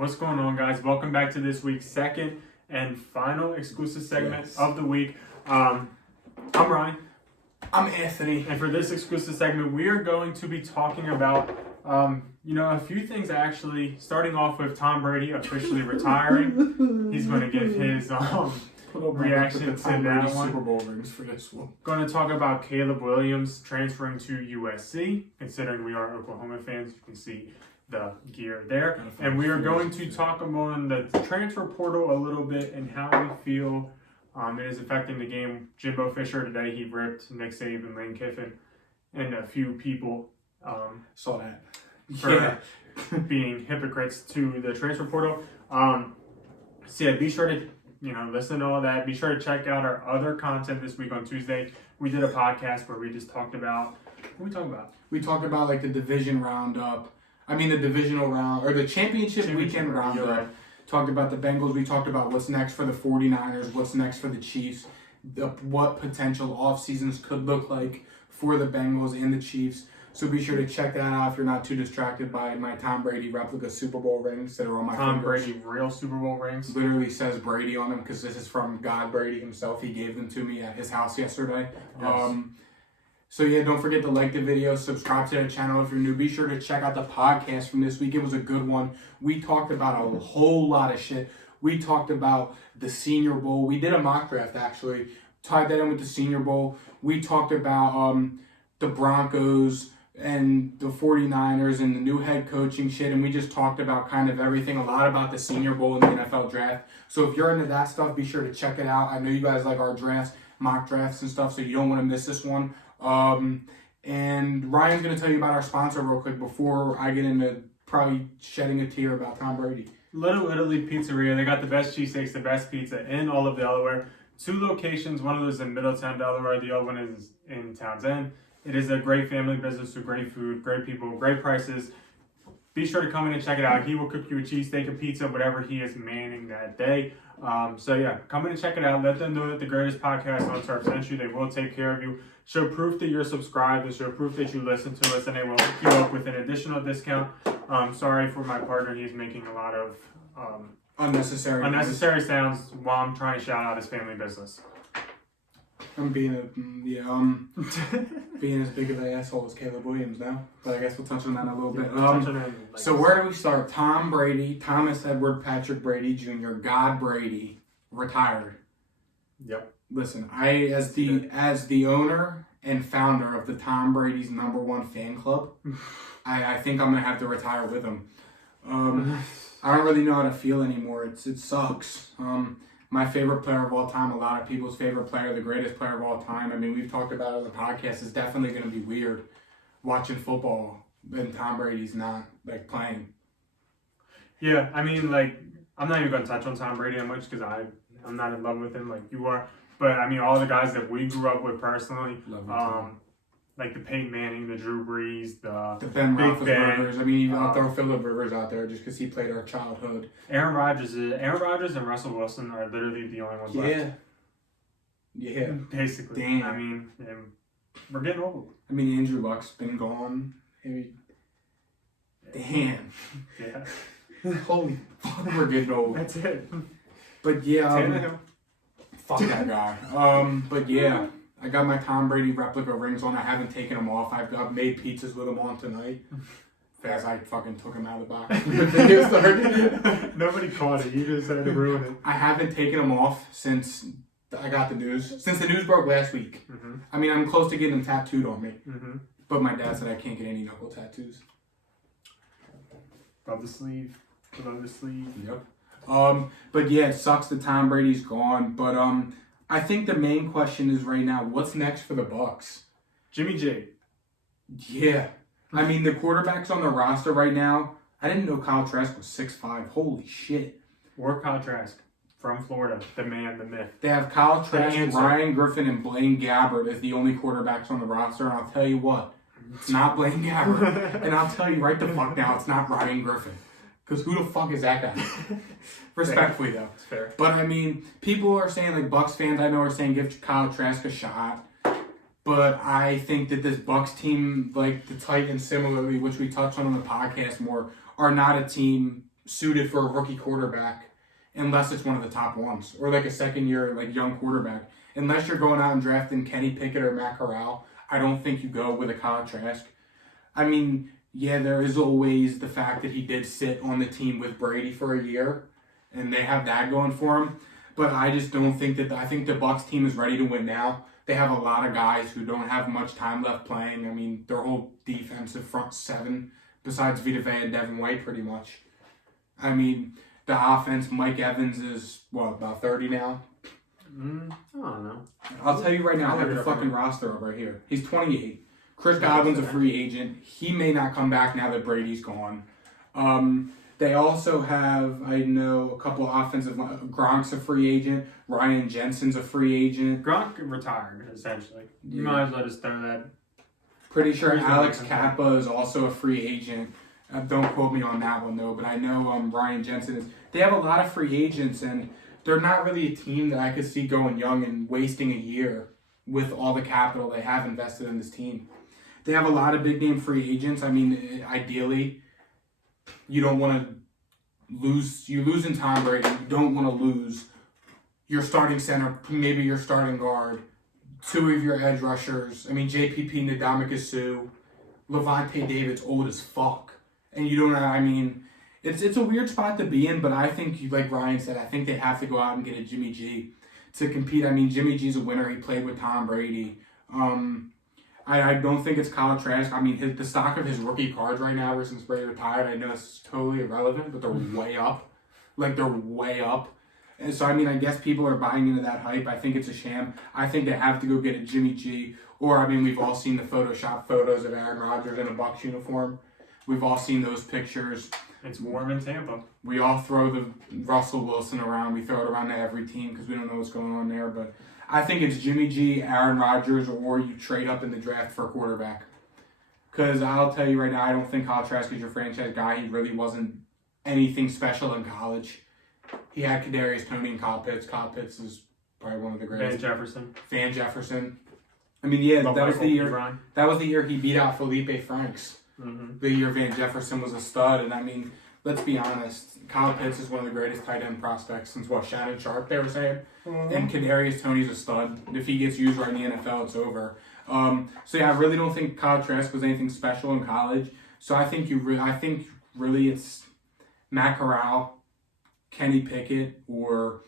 What's going on, guys? Welcome back to this week's second and final exclusive segment of the week. I'm Ryan. I'm Anthony. And for this exclusive segment, we are going to be talking about, a few things actually, starting off with Tom Brady officially retiring. He's going to give his reaction to that one. Super Bowl rings for this one. Going to talk about Caleb Williams transferring to USC, considering we are Oklahoma fans. You can see the gear there. And we are going to talk on the transfer portal a little bit and how we feel it is affecting the game. Jimbo Fisher today, he ripped Nick Saban, Lane Kiffin, and a few people saw that for being hypocrites to the transfer portal. So yeah, be sure to listen to all that. Be sure to check out our other content this week on Tuesday. We did a podcast where we just talked about, what did we talk about? We talked about like the division roundup. The divisional round, or the championship weekend roundup. Right. Talked about the Bengals. We talked about what's next for the 49ers, what's next for the Chiefs, what potential off seasons could look like for the Bengals and the Chiefs. So be sure to check that out if you're not too distracted by my Tom Brady replica Super Bowl rings that are on my Tom fingers. Brady real Super Bowl rings. Literally says Brady on them because this is from God Brady himself. He gave them to me at his house yesterday. Yes. So yeah, don't forget to like the video, subscribe to the channel if you're new. Be sure to check out the podcast from this week. It was a good one. We talked about a whole lot of shit. We talked about the Senior Bowl. We did a mock draft, actually. Tied that in with the Senior Bowl. We talked about the Broncos and the 49ers and the new head coaching shit. And we just talked about kind of everything, a lot about the Senior Bowl and the NFL draft. So if you're into that stuff, be sure to check it out. I know you guys like our drafts, mock drafts and stuff, so you don't want to miss this one. And Ryan's going to tell you about our sponsor real quick before I get into probably shedding a tear about Tom Brady. Little Italy Pizzeria. They got the best cheesesteaks, the best pizza in all of Delaware. 2 locations. One of those in Middletown, Delaware. The other one is in Townsend. It is a great family business with great food, great people, great prices. Be sure to come in and check it out. He will cook you a cheesesteak, a pizza, whatever he is manning that day. So yeah, come in and check it out. Let them know that the greatest podcast on turf sent you. They will take care of you. Show proof that you're subscribed and show proof that you listen to us, and they will hook you up with an additional discount. Sorry for my partner. He's making a lot of unnecessary sounds while I'm trying to shout out his family business. I'm being as big of an asshole as Caleb Williams now, but I guess we'll touch on that in a little bit. So where do we start? Tom Brady, Thomas Edward Patrick Brady Jr., God Brady, retired. Yep. Listen, as the owner and founder of the Tom Brady's #1 fan club, I think I'm gonna have to retire with him. I don't really know how to feel anymore. It sucks. My favorite player of all time, a lot of people's favorite player, the greatest player of all time. We've talked about it on the podcast. It's definitely going to be weird watching football and Tom Brady's not playing. Yeah, I'm not even going to touch on Tom Brady that much because I'm not in love with him like you are. But all the guys that we grew up with personally, like the Peyton Manning, the Drew Brees, the Ben Big Roethlisbergers. I'll throw Phillip Rivers out there just because he played our childhood. Aaron Rodgers and Russell Wilson are literally the only ones left. Yeah. Basically. Damn. We're getting old. Andrew Luck's been gone. Damn. Yeah. Holy fuck, we're getting old. That's it. But yeah, fuck that guy. But yeah. I got my Tom Brady replica rings on. I haven't taken them off. I've made pizzas with them on tonight. As I fucking took them out of the box. The video started. Nobody caught it. You just had to ruin it. I haven't taken them off since I got the news. Since the news broke last week. Mm-hmm. I'm close to getting them tattooed on me. Mm-hmm. But my dad said I can't get any knuckle tattoos. Above the sleeve. Below the sleeve. Yep. But yeah, it sucks that Tom Brady's gone. But I think the main question is right now, what's next for the Bucs? Jimmy G. Yeah. The quarterbacks on the roster right now, I didn't know Kyle Trask was 6'5". Holy shit. Or Kyle Trask from Florida, the man, the myth. They have Kyle Trask, Ryan Griffin, and Blaine Gabbert as the only quarterbacks on the roster, and I'll tell you what, it's not Blaine Gabbert. And I'll tell you right the fuck now, it's not Ryan Griffin. Because who the fuck is that guy? Respectfully, though. It's fair. But, people are saying, Bucs fans I know are saying give Kyle Trask a shot. But I think that this Bucs team, like the Titans similarly, which we touched on the podcast more, are not a team suited for a rookie quarterback unless it's one of the top ones or like a second year like young quarterback. Unless you're going out and drafting Kenny Pickett or Matt Corral, I don't think you go with a Kyle Trask. I mean, yeah, there is always the fact that he did sit on the team with Brady for a year, and they have that going for him. But I just don't think that. I think the Bucs team is ready to win now. They have a lot of guys who don't have much time left playing. I mean, their whole defensive front seven, besides Vita Vea and Devin White, pretty much. I mean, the offense, Mike Evans is, about 30 now? I don't know. I'll tell you right now, I have the fucking roster right here. He's 28. Chris Godwin's a free agent. He may not come back now that Brady's gone. They also have, I know, a couple of offensive. Gronk's a free agent. Ryan Jensen's a free agent. Gronk retired, essentially. You might as well just throw that. Pretty sure Alex Kappa is also a free agent. Don't quote me on that one, though, but I know Ryan Jensen is. They have a lot of free agents, and they're not really a team that I could see going young and wasting a year with all the capital they have invested in this team. They have a lot of big-name free agents. I mean, ideally, you don't want to lose. You lose in Tom Brady. You don't want to lose your starting center, maybe your starting guard, two of your edge rushers. I mean, JPP, Ndamukong Suh, Levante David's old as fuck. And you don't know, I mean, it's a weird spot to be in, but I think, like Ryan said, I think they have to go out and get a Jimmy G to compete. I mean, Jimmy G's a winner. He played with Tom Brady. I don't think it's Kyle Trask. I mean, the stock of his rookie cards right now, ever since Brady retired, I know it's totally irrelevant, but they're way up. Like, they're way up. And so, I mean, I guess people are buying into that hype. I think it's a sham. I think they have to go get a Jimmy G. Or, I mean, we've all seen the Photoshop photos of Aaron Rodgers in a Bucs uniform. We've all seen those pictures. It's warm in Tampa. We all throw the Russell Wilson around. We throw it around to every team because we don't know what's going on there. But I think it's Jimmy G, Aaron Rodgers, or you trade up in the draft for a quarterback. Because I'll tell you right now, I don't think Kyle Trask is your franchise guy. He really wasn't anything special in college. He had Kadarius Toney and Kyle Pitts. Kyle Pitts is probably one of the greatest. Van Jefferson. I mean, yeah, that was the year. That was the year he beat out Felipe Franks. Mm-hmm. The year Van Jefferson was a stud, and I mean, let's be honest, Kyle Pitts is one of the greatest tight end prospects since Shannon Sharp, they were saying, and Kadarius Toney's a stud. If he gets used right in the NFL, it's over. So yeah, I really don't think Kyle Trask was anything special in college. So I think really it's Matt Corral, Kenny Pickett, or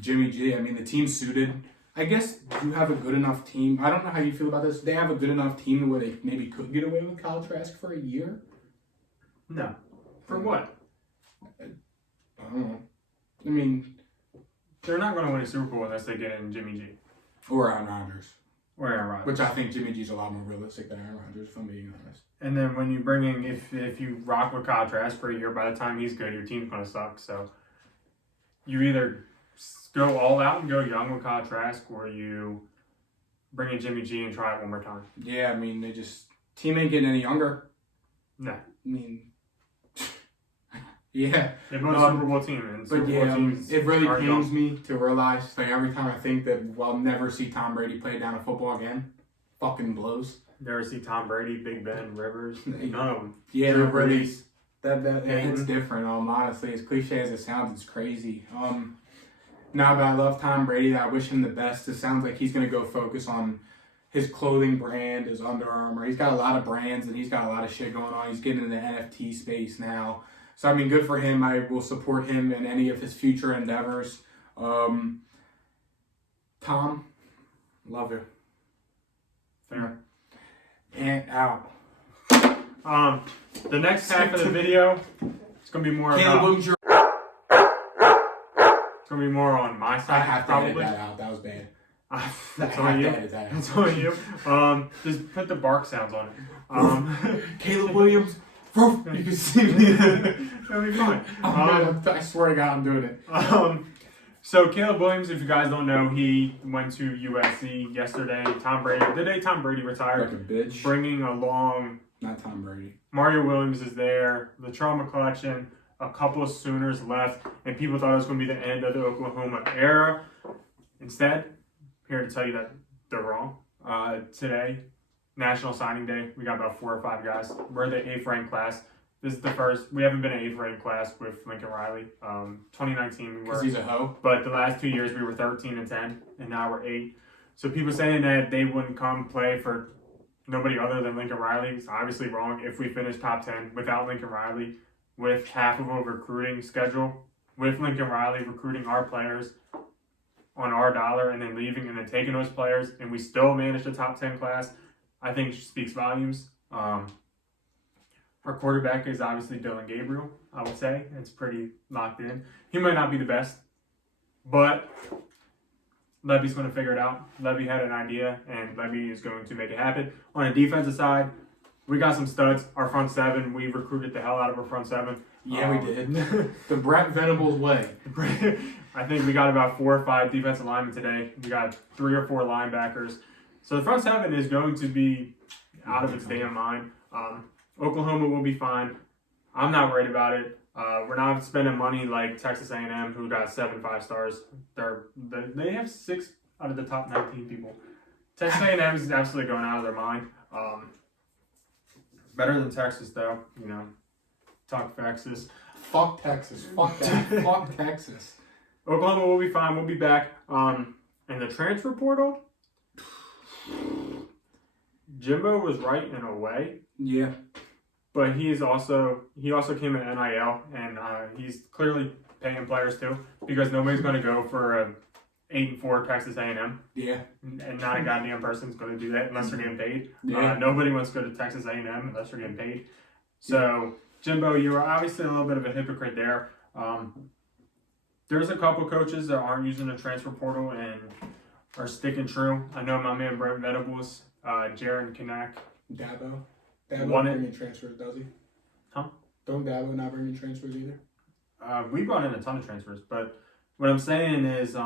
Jimmy G. I mean, the team's suited. I guess you have a good enough team. I don't know how you feel about this. They have a good enough team where they maybe could get away with Kyle Trask for a year? No. For what? I don't know. I mean, they're not going to win a Super Bowl unless they get in Jimmy G. Or Aaron Rodgers. Which I think Jimmy G's a lot more realistic than Aaron Rodgers, if I'm being honest. And then when you bring in, if you rock with Kyle Trask for a year, by the time he's good, your team's going to suck. So you either go all out and go young with Kyle Trask, or you bring in Jimmy G and try it one more time. Yeah, I mean, team ain't getting any younger. No. I mean, yeah. They're both a Super Bowl team. And Super Bowl teams it really pains me to realize, like, every time I think that we'll never see Tom Brady play down a football again, fucking blows. Never see Tom Brady, Big Ben, Rivers, none of them. Yeah, they're really, it's different, honestly. As cliche as it sounds, it's crazy. No, but I love Tom Brady. I wish him the best. It sounds like he's going to go focus on his clothing brand, his Under Armour. He's got a lot of brands, and he's got a lot of shit going on. He's getting in the NFT space now. So, I mean, good for him. I will support him in any of his future endeavors. Tom, love you. Fair. And out. The next half of the video, it's going to be more about... It's going to be more on my side, I have to probably. edit that out. That was bad. That's on you. That's on you. Just put the bark sounds on it. Caleb Williams. You can see me. It'll be fine. I swear to God, I'm doing it. So Caleb Williams, if you guys don't know, he went to USC yesterday. The day Tom Brady retired, like a bitch. Bringing along. Not Tom Brady. Mario Williams is there. The Trauma Collection. A couple of Sooners left, and people thought it was going to be the end of the Oklahoma era. Instead, here to tell you that they're wrong. Today, National Signing Day, we got about 4 or 5 guys. We're the 8th ranked class. This is the first. We haven't been an 8th ranked class with Lincoln Riley. 2019 we were. Because he's a hoe. But the last 2 years we were 13 and 10, and now we're 8. So people saying that they wouldn't come play for nobody other than Lincoln Riley is obviously wrong. If we finish top 10 without Lincoln Riley, with half of a recruiting schedule, with Lincoln Riley recruiting our players on our dollar and then leaving and then taking those players, and we still managed a top 10 class, I think speaks volumes. Our quarterback is obviously Dylan Gabriel, I would say. It's pretty locked in. He might not be the best, but Levy's going to figure it out. Levy had an idea, and Levy is going to make it happen. On the defensive side, we got some studs. Our front seven, we recruited the hell out of our front seven. Yeah, we did. The Brett Venables way. I think we got about 4 or 5 defensive linemen today. We got 3 or 4 linebackers. So the front seven is going to be out of its damn mind. Oklahoma will be fine. I'm not worried about it. We're not spending money like Texas A&M, who got 7 5-stars. They have 6 out of the top 19 people. Texas A&M is absolutely going out of their mind. Better than Texas, though. You know, talk Texas. Fuck Texas. Fuck that. Fuck Texas. Oklahoma will be fine. We'll be back. In the transfer portal, Jimbo was right in a way. Yeah. But he also came in NIL, and he's clearly paying players too, because nobody's going to go for a 8-4 Texas A&M. Yeah. And not a goddamn person's going to do that unless they're getting paid. Yeah. Nobody wants to go to Texas A&M unless they're getting paid. So, Jimbo, you are obviously a little bit of a hypocrite there. There's a couple coaches that aren't using the transfer portal and are sticking true. I know my man Brent Venables, Jaron Kanak. Dabo not bringing transfers, does he? Huh? Don't Dabo not bring in transfers either? We brought in a ton of transfers, but what I'm saying is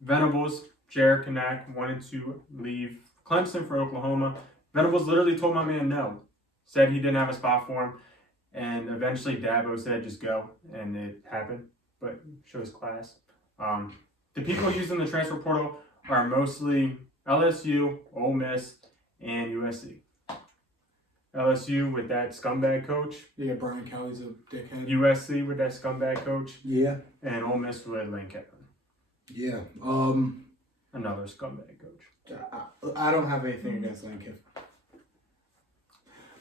Venables, Jared Kanak wanted to leave Clemson for Oklahoma. Venables literally told my man no, said he didn't have a spot for him, and eventually Dabo said just go, and it happened, but shows class. The people using the transfer portal are mostly LSU, Ole Miss, and USC. LSU with that scumbag coach. Yeah, Brian Kelly's a dickhead. USC with that scumbag coach. Yeah. And Ole Miss with Lane Kiffin. Yeah. Another scumbag coach. I don't have anything against Lane Kiffin.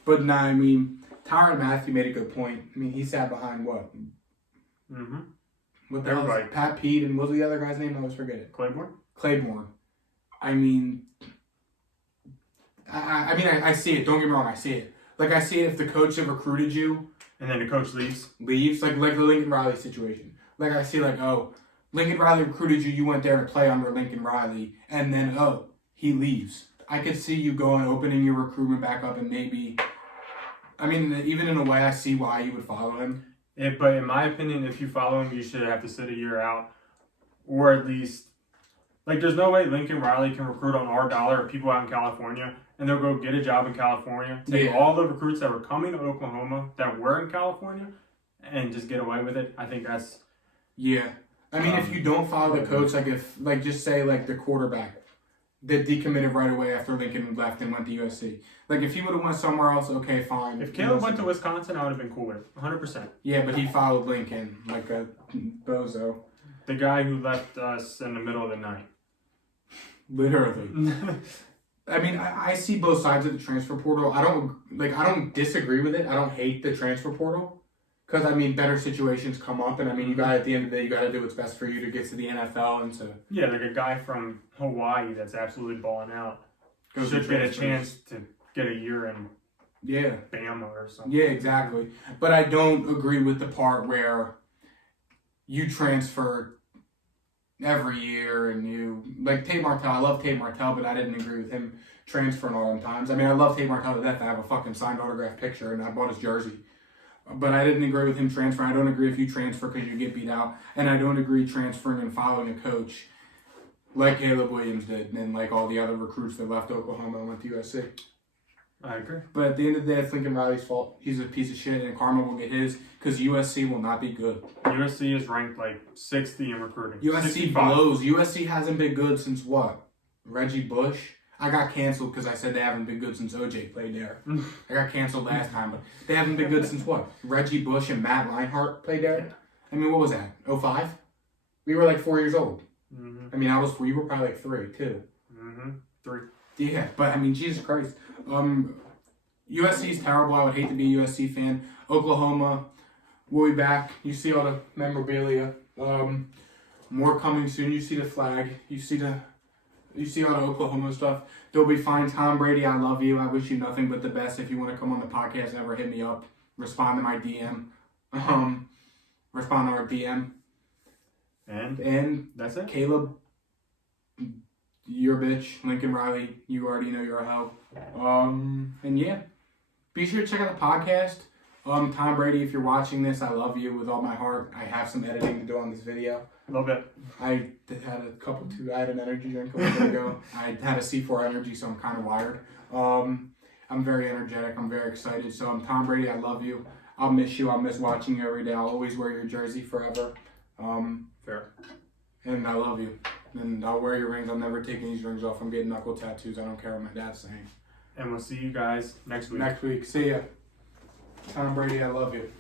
But nah, I mean, Tyrann Matthew made a good point. I mean, he sat behind what? Mm-hmm. What the hell is Pat Pete, and what was the other guy's name? I always forget it. Claiborne. I mean, I see it. Don't get me wrong, I see it. Like, I see it if the coach that recruited you... And then the coach leaves, like the Lincoln Riley situation. Like, I see, like, oh, Lincoln Riley recruited you, you went there to play under Lincoln Riley, and then, oh, he leaves. I could see you going, opening your recruitment back up, and maybe... I mean, even in a way, I see why you would follow him. But in my opinion, if you follow him, you should have to sit a year out. Or at least... Like, there's no way Lincoln Riley can recruit on our dollar people out in California, and they'll go get a job in California, take all the recruits that were coming to Oklahoma that were in California, and just get away with it. I think that's... Yeah. I mean, if you don't follow the coach, just say, the quarterback that decommitted right away after Lincoln left and went to USC. Like, if he would have went somewhere else, okay, fine. If Caleb went to Wisconsin, I would have been cool with it. 100%. Yeah, but he followed Lincoln like a bozo. The guy who left us in the middle of the night. Literally. I mean, I see both sides of the transfer portal. I don't disagree with it. I don't hate the transfer portal. Because, I mean, better situations come up. And, I mean, you got at the end of the day, you got to do what's best for you to get to the NFL and to... Yeah, like a guy from Hawaii that's absolutely balling out should get a chance to get a year in Bama or something. Yeah, exactly. But I don't agree with the part where you transfer every year and you... Like, Tate Martell, I love Tate Martell, but I didn't agree with him transferring all the times. I mean, I love Tate Martell to death. I have a fucking signed autograph picture and I bought his jersey. But I didn't agree with him transferring. I don't agree if you transfer because you get beat out. And I don't agree transferring and following a coach like Caleb Williams did and like all the other recruits that left Oklahoma and went to USC. I agree. But at the end of the day, it's Lincoln Riley's fault. He's a piece of shit and Karma will get his because USC will not be good. USC is ranked 60 in recruiting. USC 65. blows. USC hasn't been good since what? Reggie Bush? I got canceled because I said they haven't been good since OJ played there. I got canceled last time, but they haven't been good since what? Reggie Bush and Matt Reinhart played there? I mean, what was that? 05? We were like 4 years old. I mean, I was 4. You were probably like 3, too. 3. Yeah, but I mean, Jesus Christ. USC is terrible. I would hate to be a USC fan. Oklahoma, we'll be back. You see all the memorabilia. More coming soon. You see the flag. You see all the Oklahoma stuff. They'll be fine. Tom Brady, I love you. I wish you nothing but the best. If you want to come on the podcast, ever hit me up. Respond to my DM. Respond to our DM. And that's it. Caleb, you're a bitch. Lincoln Riley, you already know you're a hoe. And yeah, be sure to check out the podcast. Tom Brady, if you're watching this, I love you with all my heart. I have some editing to do on this video. A little bit. I had an energy drink a little bit ago. I had a C4 energy, so I'm kind of wired. I'm very energetic. I'm very excited. So I'm Tom Brady. I love you. I'll miss you. I'll miss watching you every day. I'll always wear your jersey forever. Fair. And I love you. And I'll wear your rings. I'm never taking these rings off. I'm getting knuckle tattoos. I don't care what my dad's saying. And we'll see you guys next week. See ya. Tom Brady, I love you.